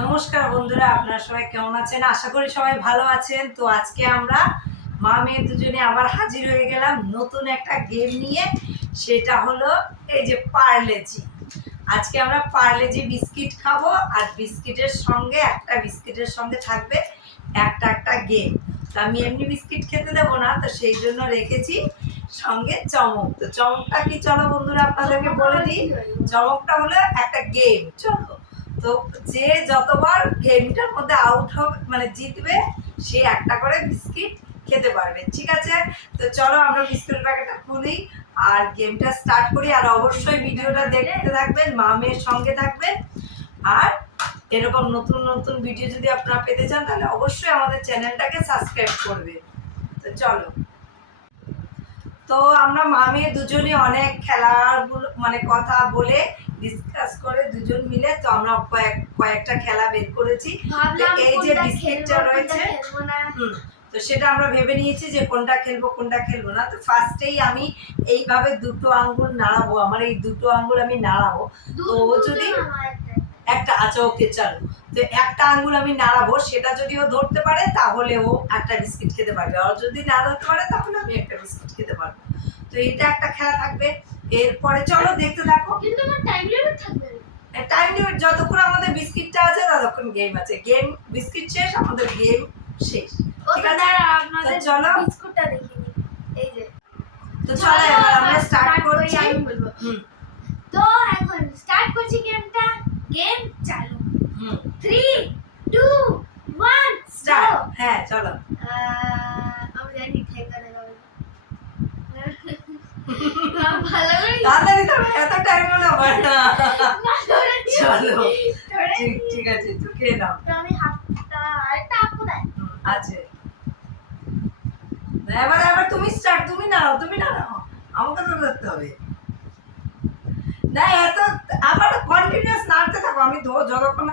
নমস্কার বন্ধুরা, আপনারা সবাই কেমন আছেন? আশা করি সবাই ভালো আছেন। তো আজকে আমরা মা মেয়ে দুজনে আবার হাজির হয়ে গেলাম নতুন একটা গেম নিয়ে। সেটা হলো এই যে পার্লেজি। আজকে আমরা পার্লেজি বিস্কিট খাবো, আর বিস্কিটের সঙ্গে থাকবে একটা গেম। তো আমি এমনি বিস্কিট খেতে দেবো না, তো সেই জন্য রেখেছি সঙ্গে চমক। তো চমকটা কি, চলো বন্ধুরা আপনাদেরকে বলে দিই। চমকটা হলো একটা গেম। চলো, তো যে যতবার গেমটার মধ্যে আউট হবে মানে জিতবে, সে একটা করে বিস্কিট খেতে পারবে, ঠিক আছে? তো চলো আমরা বিস্কুটের প্যাকেটটা খুলি আর গেমটা স্টার্ট করি। আর অবশ্যই ভিডিওটা দেখতে থাকবেন, মা মেয়ের সঙ্গে থাকবেন। আর এরকম নতুন নতুন ভিডিও যদি আপনারা পেতে চান, তাহলে অবশ্যই আমাদের চ্যানেলটাকে সাবস্ক্রাইব করবে। তো চলো, তো আমরা মা মেয়ে দুজনই অনেক খেলাগুলো মানে কথা বলে ডিসকাস করে দুজন মিলে তো আমরা কয়েকটা খেলা বের করেছি। এই যে বিস্কিটটা রয়েছে, তো সেটা আমরা ভেবে নিয়েছি যে কোনটা খেলবো না। তো ফার্স্টেই আমি এইভাবে দুটো আঙ্গুল নাড়াবো, আমার এই দুটো আঙ্গুল আমি নাড়াবো। তো ও যদি একটা, আচ্ছা ওকে চলো, তো একটা আঙ্গুল আমি নাড়াবো, সেটা যদি ও ধরতে পারে তাহলে ও একটা বিস্কিট খেতে পারবে, আর যদি না ধরতে পারে তাহলে আমি একটা বিস্কিট খেতে পারবো। তো এটা একটা খেলা থাকবে। এরপরে চলো দেখতে থাকো। কিন্তু আমার টাইম লিমিট থাকবে না। টাইম লিমিট যতক্ষণ আমাদের বিস্কিটটা আছে ততক্ষণ গেম আছে। গেম বিস্কিট শেষ, আমাদের গেম শেষ, ঠিক আছে? আপনাদের চলো বিস্কুটটা দেখিয়ে দিই। এই যে, তো চলো এবার আমরা স্টার্ট করছি। আমি বলবো। তো এখন স্টার্ট করছি গেমটা। গেম চালু। 3 2 1 স্টার্ট। হ্যাঁ চলো। আমি জানি ঠেকা দেখাবে। ভালো করে তাড়াতাড়ি তো, এত টাইম হলো না। চলো ঠিক আছে, তো খেয়ে নাও। তো আমি হাতটা আরেকটা আপু দেয় আছে। এবার তুমি স্টার্ট, তুমি নাও আমাকে তো ধরতে হবে না। এত আবার কন্টিনিউয়াস নাড়তে থাকো। আমি যতক্ষণ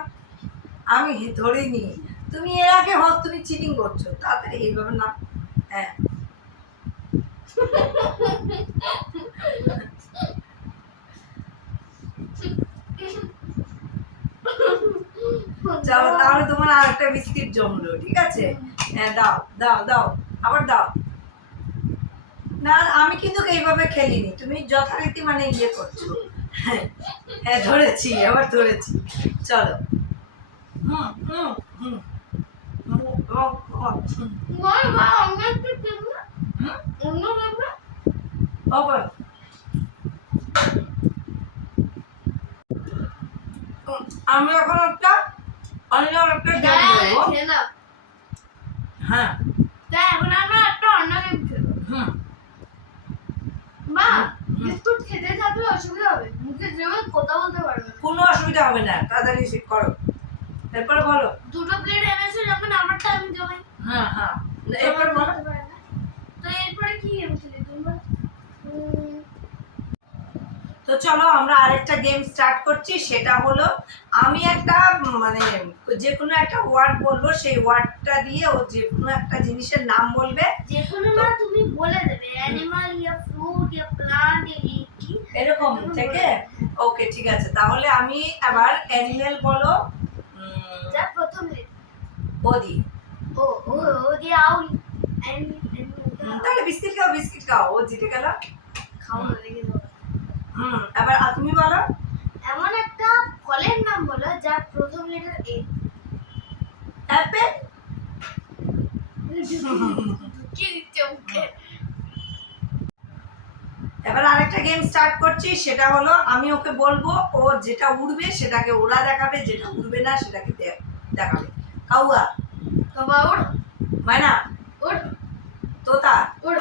আমি ধরিনি, তুমি এর আগে হোক, তুমি চিটিং করছো। তাড়াতাড়ি এইভাবে না। হ্যাঁ চলো, তাহলে তোমার আর একটা বিস্কিট জমলো, ঠিক আছে? হ্যাঁ দাও দাও দাও, আবার দাও। না আমি কিন্তু এইভাবে খেলিনি, তুমি যথারীতি মানে ইয়ে করছো। হ্যাঁ ধরেছি, আবার ধরেছি। চলো। হুম হুম হুম মা আমরা একটু দেব না। অন্য দেব। আবার আমি এখন একটা অন্য একটা গেম দেবো। হ্যাঁ তাই এখন আমরা একটা অন্য গেম খেলবো। মা বিস্কুট খেতে থাকলে অসুবিধা হবে, মুখে যেমন কথা বলতে পারবে না। কোনো অসুবিধা হবে না, তাড়াতাড়ি করো। এরপরে বলো। দুটো প্লেট এনেছো যখন, আমারটা আমি জমাই। হ্যাঁ এরপরে বলো। তো এরপরে কি গেম খেলি তুমি বলো? তো চলো আমরা আরেকটা গেম স্টার্ট করছি। সেটা হলো আমি একটা মানে যে কোনো একটা ওয়ার্ড বলবো, সেই ওয়ার্ডটা দিয়ে ও যে কোনো একটা জিনিসের নাম বলবে। যে কোনো না তুমি বলে দেবে, অ্যানিমাল ইয়া ফ্রুট ইয়া প্লান্ট ইয়া কি এরকম থেকে। ওকে ঠিক আছে, তাহলে আমি আবার অ্যানিমেল বলো। যা প্রথম লেটার ওদি। ও ও ও দিয়ে আউল। তাহলে বিস্কিট খাও, ও জিতে গেল। খাও না, রেখে দাও। এবার তুমি বলো। এমন একটা ফলের নাম বলো যার প্রথম লেটার এ। অ্যাপেল। কি দিচ্ছে মুখে? এবার আরেকটা গেম স্টার্ট করছি। সেটা হলো আমি ওকে বলবো, ও যেটা উড়বে সেটাকে ওরা দেখাবে, যেটা উড়বে না সেটাকে দেখাবে। কাউয়া। বাবা ওড়। মায়না। ওড়। তোতা। ওড়।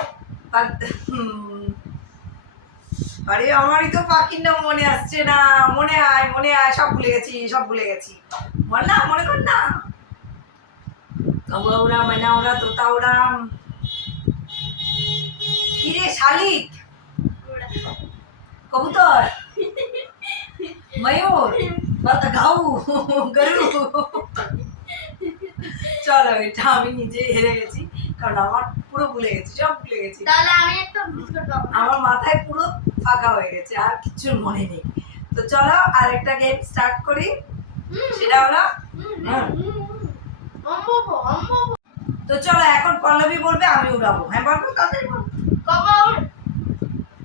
আরে আমারই তো পাখির নাম মনে আসছে না। মনে হয় সব ভুলে গেছি। মনে কর না। কাউয়া ওরা, মায়না ওরা, তোতা ওরা। কিরে শালিক, কবুতর, ময়ূর, ঘাউ, গরু। চলো, এটা আমি নিজে হেরে গেছি, কারণ আমার পুরো ভুলে গেছি, সব ভুলে গেছি। তাহলে আমি একটা বিস্কুট পাবো। আমার মাথায় পুরো ফাঁকা হয়ে গেছে, আর কিছু মনে নেই। তো চলো আরেকটা গেম স্টার্ট করি। সেটা হলো হ্যাঁ অম্বব তো চলো এখন পল্লবী বলবে আমি উড়াবো। হ্যাঁ বলবো তাড়াতাড়ি বল। কবাউর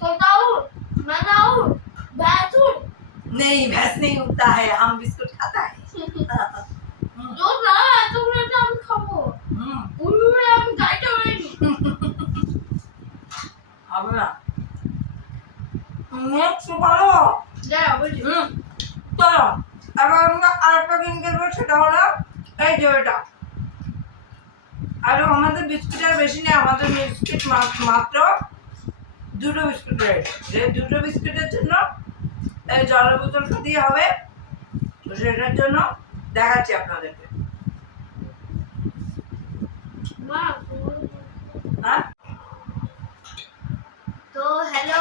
তোতাউর মানাউর বাতুর नहीं भैंस नहीं उड़ता है, हम बिस्कुट खाता है। তো না তোমরা তো আমি খাবো উড়ে আমি গাইতে পারিনি হবে না নেক্সট ভালো। যা বলছি চলো এবার আমরা আরেকটা গেম খেলবো, সেটা হলো এই যে এটা। আর আমাদের বিস্কুট আর বেশি নেই, আমাদের বিস্কুট মাত্র 2টো বিস্কুট রয়েছে। যে 2টো বিস্কুটের জন্য এই জলের বোতলটা দিয়ে হবে, তো সেটার জন্য দেখাচ্ছি আপনাদেরকে। মা হ্যাঁ তো হ্যালো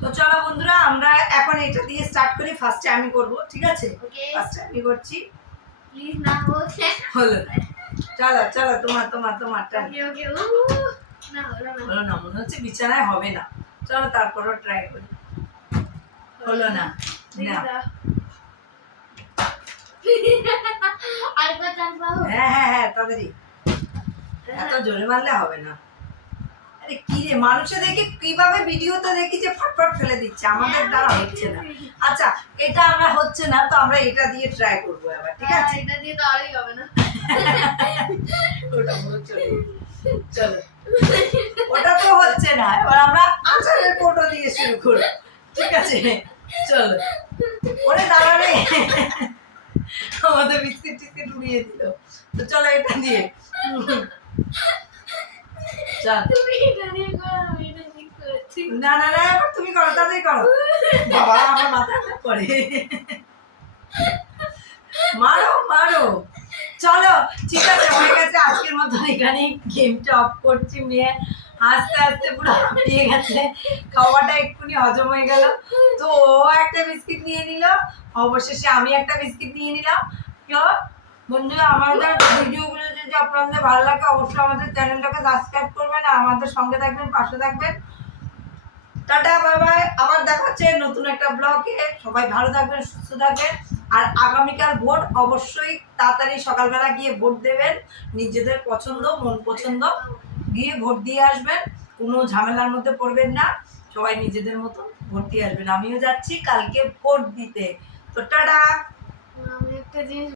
তো চলো বন্ধুরা আমরা এখন এটা দিয়ে স্টার্ট করি। ফার্স্টে আমি করব, ঠিক আছে? ওকে ফার্স্টে আমি করছি। প্লিজ না ওকে হলো না, চলো চলো তোমার তোমার তোমার টান। ওকে ওকে না হলো না হলো না, মনে হচ্ছে বিছানায় হবে না। চলো তারপরও ট্রাই করি। হলো না, না আর কত চান্স পাবো হ্যাঁ হ্যাঁ হ্যাঁ তাড়াতাড়ি, এত জোরে মারলে হবে না। আরে কি রে, মানুষে দেখি কিভাবে ভিডিওতে দেখি যে ফটফট ফেলে দিচ্ছে, আমাদের দ্বারা হচ্ছে না। আচ্ছা এটা আমরা হচ্ছে না, তো আমরা এটা দিয়ে ট্রাই করবো এবার, ঠিক আছে? এটা দিয়ে তো আরই হবে না ওটা হলো, চলো চলো ওটা তো হচ্ছে না, এবার আমরা আচারের কোটো দিয়ে শুরু করব, ঠিক আছে? চলো ওরে দাঁড়াবে, আমাদের বিস্কিট টিস্কিট উড়িয়ে দিল। তো চলো এটা দিয়ে চল। তুমি এটা দিয়ে করো আমি এটা দিয়ে করছি না না না এবার তুমি করো, তাড়াতাড়ি করো। বাবা আমার মাথা খারাপ করে। মারো মারো, চলো ঠিক আছে হয়ে গেছে। আজকের মতো এখানে গেমটা অফ করছি। মেয়ে আস্তে আস্তে পুরো হাঁপিয়ে গেছে, খাওয়াটা এক্ষুনি হজম হয়ে গেল। তো ও একটা বিস্কিট নিয়ে নিল, অবশেষে আমি একটা বিস্কিট নিয়ে নিলাম। তো বন্ধুরা আমাদের ভিডিওগুলো যদি আপনাদের ভালো লাগে অবশ্যই আমাদের চ্যানেলটাকে সাবস্ক্রাইব করবেন, আর আমাদের সঙ্গে থাকবেন, পাশে থাকবেন। টাটা বাই বাই, আবার দেখা হচ্ছে নতুন একটা ব্লগে। সবাই ভালো থাকবেন, সুস্থ থাকবেন। আর আগামীকাল ভোট, অবশ্যই তাড়াতাড়ি সকালবেলা গিয়ে ভোট দেবেন। নিজেদের পছন্দ মন পছন্দ গিয়ে ভোট দিয়ে আসবেন, কোনো ঝামেলার মধ্যে পড়বেন না, সবাই নিজেদের মতো ভোট দিয়ে আসবেন। আমিও যাচ্ছি কালকে ভোট দিতে। তো টাটা। আমি একটা জিনিস